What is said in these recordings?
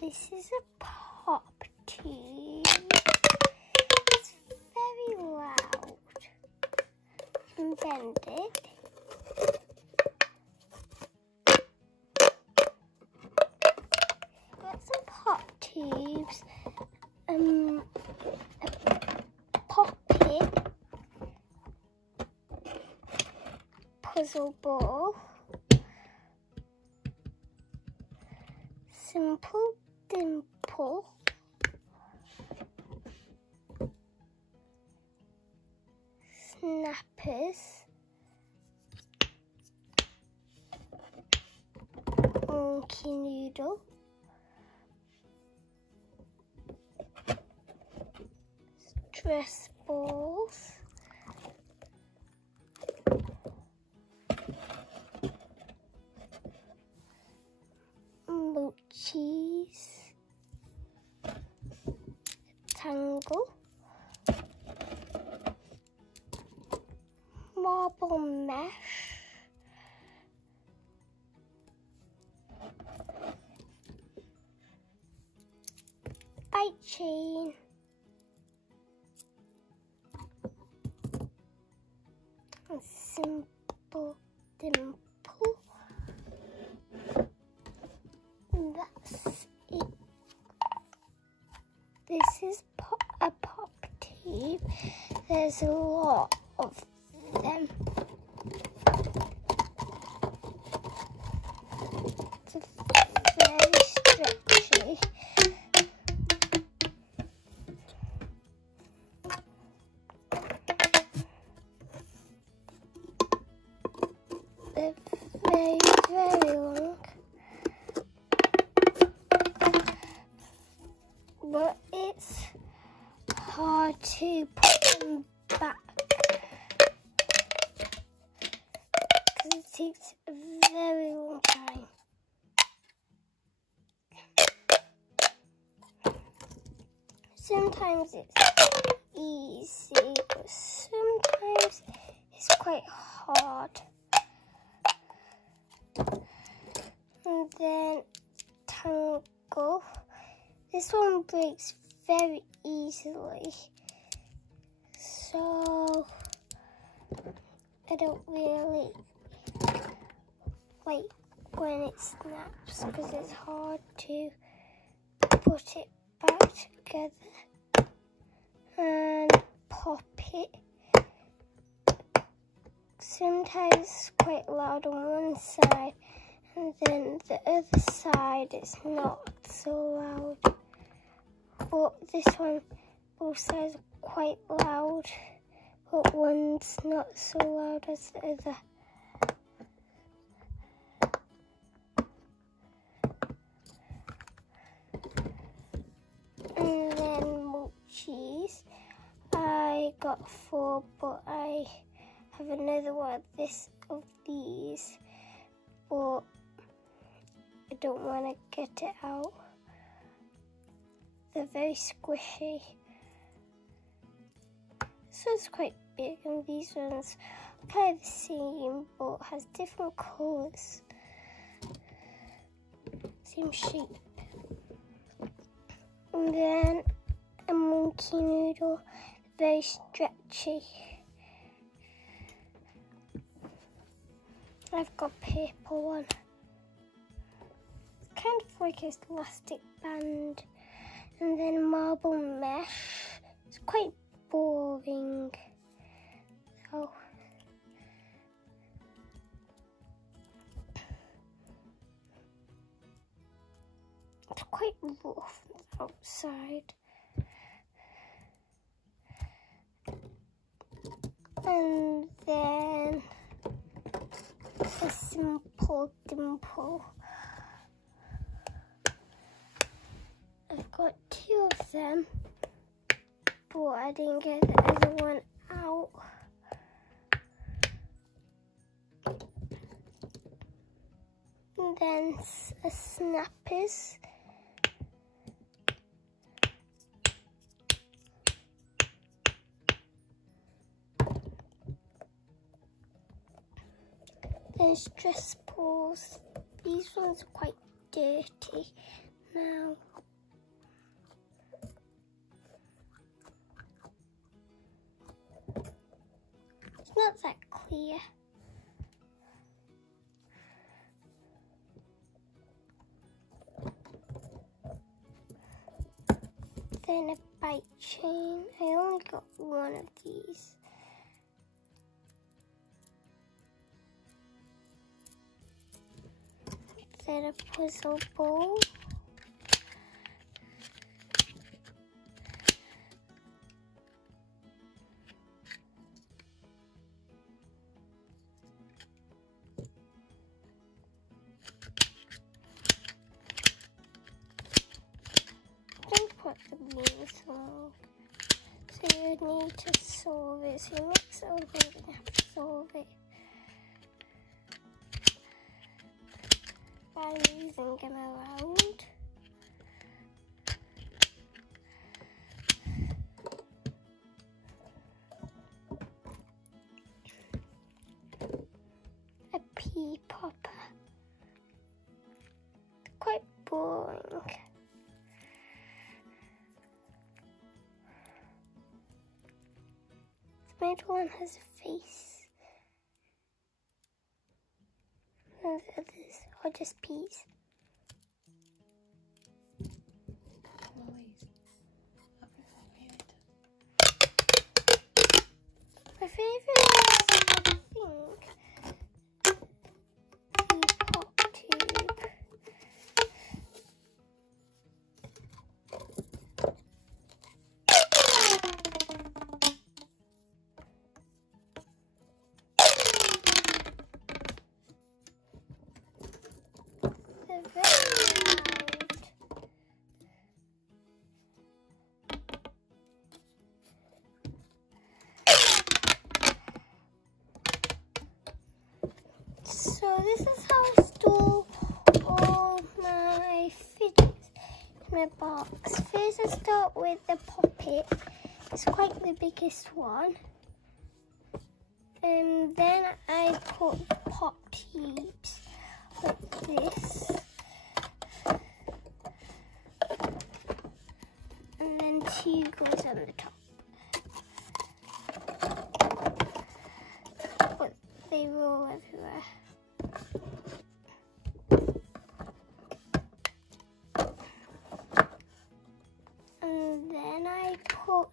This is a pop tube. It's very loud. And bend it. Got some pop tubes. A poppy puzzle ball. Simple Dimple. Snappers. Monkey noodle. Stress balls. Mochis. Tangle. Marble mesh. Bite chain. A simple dimple. That's it. This is a pop tube. There's a lot of them. It's very stretchy. They're very, very long. But it's hard to put them back because it takes a very long time. Sometimes it's easy, but sometimes it's quite hard. And then Tangle. This one breaks very easily, so I don't really like when it snaps because it's hard to put it back together and pop it. Sometimes it's quite loud on one side and then the other side it's not so loud. But this one, both sides are quite loud, but one's not so loud as the other. And then mochis. I got 4, but I have another one of these, but I don't want to get it out. They're very squishy. This one's quite big and these ones are kind of the same but has different colours. Same shape. And then a monkey noodle, very stretchy. I've got a purple one. It's kind of like an elastic band. And then marble mesh. It's quite boring. So it's quite rough outside. And then a simple dimple. I've got 2 of them, but I didn't get the other one out. And then a snappers. Then stress balls. These ones are quite dirty. now. It's not that clear. Then a bite chain. I only got one of these. Then a puzzle ball. Don't put the beans wrong. So you need to solve it. So you mix it all together and have to solve it. By moving them around. A pea popper. Quite boring. The middle one has a face. And the others are just peas. My favourite is, I think, the pop tube. They're very loud. So this is how I store all my fidgets in a box. First I start with the poppet. It's quite the biggest one. And then I put pop tubes like this. And then 2 goes on the top. But they roll everywhere. And then I put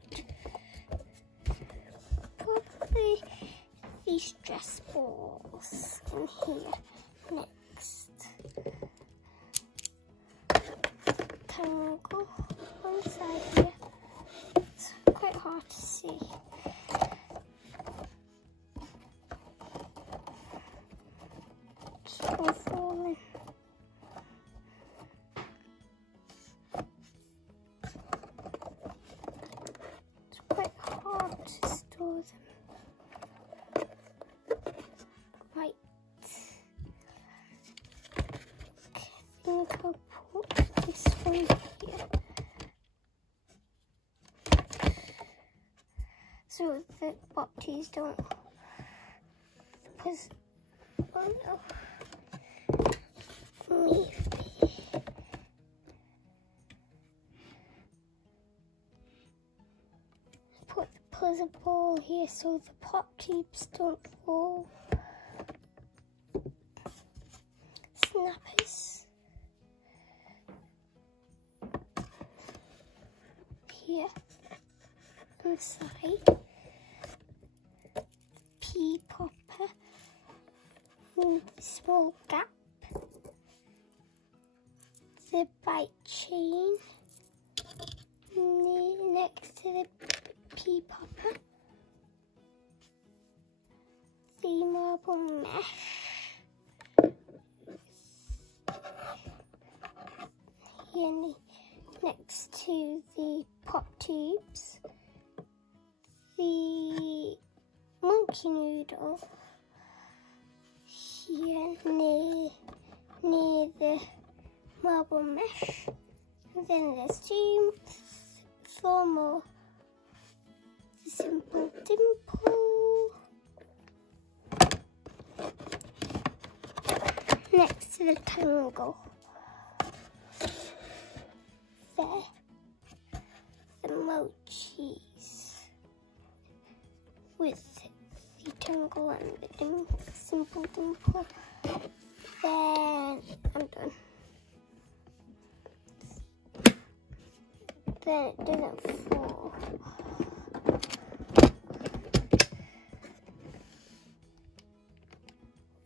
probably these stress balls in here next. Tangle on the side here. It's quite hard to see. It's all falling. It's quite hard to store them. Right. Okay, I think I'll put this one here. So the botties don't because oh no. Maybe. Put the puzzle ball here so the pop tubes don't fall. Snappers. Here on the side. Pea popper. And the small gap. The bite chain next to the pea popper. The marble mesh. Here next to the pop tubes. The monkey noodle. Here near the marble mesh. And then there's 4 more. The simple dimple. Next to the tangle. emojis with the Tangle and the simple Dimple. Then I'm done. Then it doesn't fall.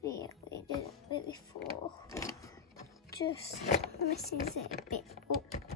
Yeah, it doesn't really fall. Just messes it a bit up.